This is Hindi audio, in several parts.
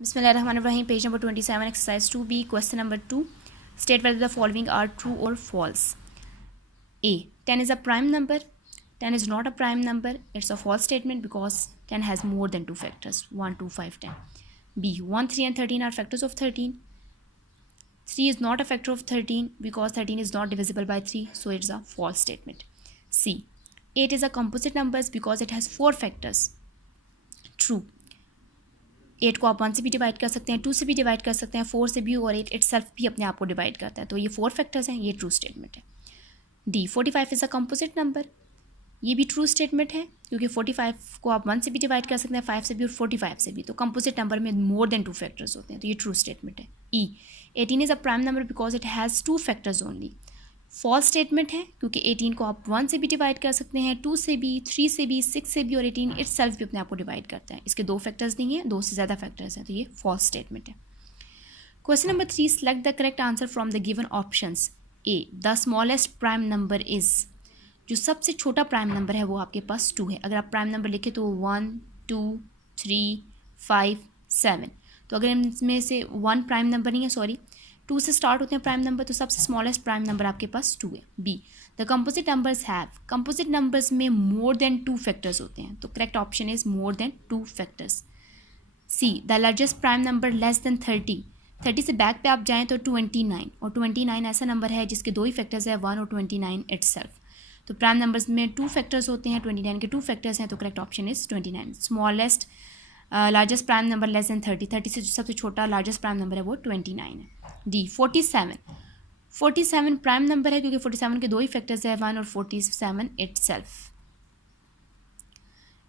Bismillahirrahmanirrahim. Page number 27, exercise 2B, question number 2. State whether the following are true or false. A. 10 is a prime number. 10 is not a prime number. It's a false statement because 10 has more than two factors. 1, 2, 5, 10. B. 1, 3 and 13 are factors of 13. 3 is not a factor of 13 because 13 is not divisible by 3. So it's a false statement. C. 8 is a composite number because it has 4 factors. True. 8 को आप 1 से भी डिवाइड कर सकते हैं, 2 से भी डिवाइड कर सकते हैं, 4 से भी, और 8 इटसेल्फ भी अपने आप को डिवाइड करता है. तो ये 4 फैक्टर्स हैं, ये ट्रू स्टेटमेंट है. D. 45 is a composite number. ये भी ट्रू स्टेटमेंट है क्योंकि 45 को आप 1 से भी डिवाइड कर सकते हैं, 5 से भी और 45 से भी. तो कंपोजिट नंबर में मोर देन 2 फैक्टर्स होते हैं, तो ये ट्रू स्टेटमेंट है. E. 18 is a prime number because it has 2 factors only. False statement है क्योंकि 18 को आप 1 से भी डिवाइड कर सकते हैं, 2 से भी, 3 से भी, 6 से भी, और 18 इटसेल्फ भी अपने आप को डिवाइड करता है. इसके 2 फैक्टर्स नहीं है, 2 से ज़्यादा फैक्टर्स हैं, तो ये फॉल्स स्टेटमेंट है. Question number 3, select the correct answer from the given options. A. The smallest prime number is. जो सबसे छोटा प्राइम नंबर है वो आपके पास 2 है. अगर आप प्राइम नंबर लिखें तो 1, 2, 3, 5, 7. तो अगर इनमें से 1 प्राइम नंबर नहीं है, सॉरी 2 से स्टार्ट होते हैं प्राइम नंबर, तो सबसे स्मॉलेस्ट प्राइम नंबर आपके पास 2 है. B. The composite numbers have. Composite numbers में मोर देन 2 फैक्टर्स होते हैं, तो correct option is more than 2 factors. C. The largest prime number less than 30. 30 से बैक पे आप जाएँ तो 29, और 29 ऐसा नंबर है जिसके 2 ही फैक्टर्स है, 1 और 29 इटसेल्फ. तो प्राइम नंबर्स में 2 फैक्टर्स होते हैं, 29 के 2 फैक्टर्स हैं, तो correct option is 29. Smallest largest prime number less than 30. 30 से जो सबसे छोटा लार्जेस्ट प्राइम नंबर है वो 29 है. डी. 47 प्राइम नंबर है क्योंकि 47 के 2 ही फैक्टर्स है, 1 और 47 इटसेल्फ.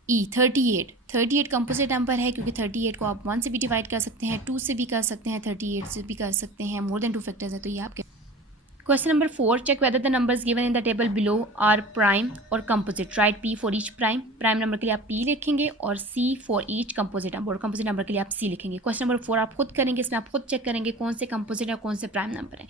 ई. 38 कंपोजिट नंबर है क्योंकि 38 को आप 1 से भी डिवाइड कर सकते हैं, 2 से भी कर सकते हैं, 38 से भी कर सकते हैं, मोर देन 2 फैक्टर्स है, तो ये आपके. Question number 4, check whether the numbers given in the table below are prime और composite. Right P for each prime. Prime number के लिए आप P लिखेंगे और C for each composite number, और कंपोजिट नंबर के लिए आप C लिखेंगे. क्वेश्चन नंबर 4 आप खुद करेंगे, इसमें आप खुद चेक करेंगे कौन से कंपोजिट है कौन से प्राइम नंबर है.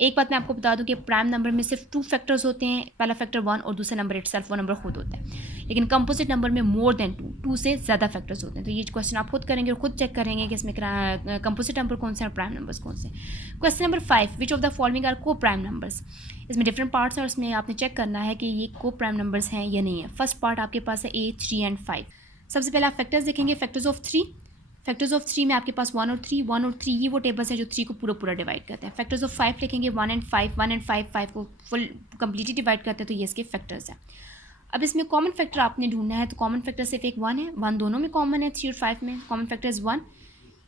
एक बात मैं आपको बता दूं कि प्राइम नंबर में सिर्फ 2 फैक्टर्स होते हैं, पहला फैक्टर 1 और दूसरा नंबर इटसेल्फ वो नंबर खुद होता है. लेकिन कंपोजिट नंबर में मोर देन 2 से ज़्यादा फैक्टर्स होते हैं. तो ये क्वेश्चन आप खुद करेंगे और खुद चेक करेंगे कि इसमें कंपोजिट नंबर कौन से और प्राइम नंबर्स कौन से. Question number 5, which of the following are coprime numbers. इसमें डिफरेंट पार्ट्स हैं और इसमें आपने चेक करना है कि ये को प्राइम नंबर्स हैं या नहीं है. फर्स्ट पार्ट आपके पास है A, 3 एंड 5. सबसे पहले आप फैक्टर्स देखेंगे. फैक्टर्स ऑफ 3 में आपके पास 1 और 3 ये वो टेबल्स हैं जो 3 को पूरा डिवाइड करते हैं. फैक्टर्स ऑफ 5 लिखेंगे 1 एंड 5 को फुल कम्प्लीटली डिवाइड करते हैं, तो ये इसके फैक्टर्स हैं. अब इसमें कॉमन फैक्टर आपने ढूंढना है, तो कॉमन फैक्टर सिर्फ एक 1 है. 1 दोनों में कॉमन है, 3 और 5 में. Common factor is 1.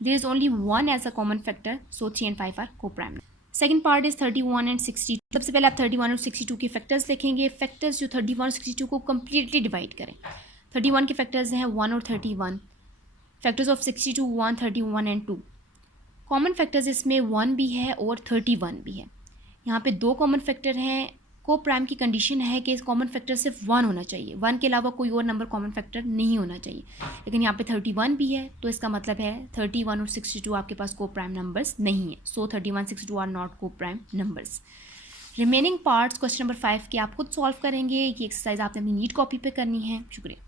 There is only 1 as a common factor, so 3 and 5 are coprime. Second part is 31 and 62. सबसे पहले आप 31 और 62 के फैक्टर्स लिखेंगे. फैक्टर्स जो 31 और 62 को कम्प्लीटली डिवाइड करें. 31 के फैक्टर्स हैं 1 और 31. Factors of 62 1, 31 and 2. Common factors इसमें 1 भी है और 31 भी है. यहाँ पे 2 कॉमन फैक्टर हैं. को प्राइम की कंडीशन है कि कॉमन फैक्टर सिर्फ 1 होना चाहिए, 1 के अलावा कोई और नंबर कॉमन फैक्टर नहीं होना चाहिए. लेकिन यहाँ पे 31 भी है, तो इसका मतलब है 31 और 62 आपके पास को प्राइम नंबर्स नहीं है. सो 31, 62 आर नॉट को prime numbers. Remaining parts question number 5 के आप खुद सॉल्व करेंगे. ये एक्सरसाइज आपने अपनी नीट कॉपी पे करनी है. शुक्रिया.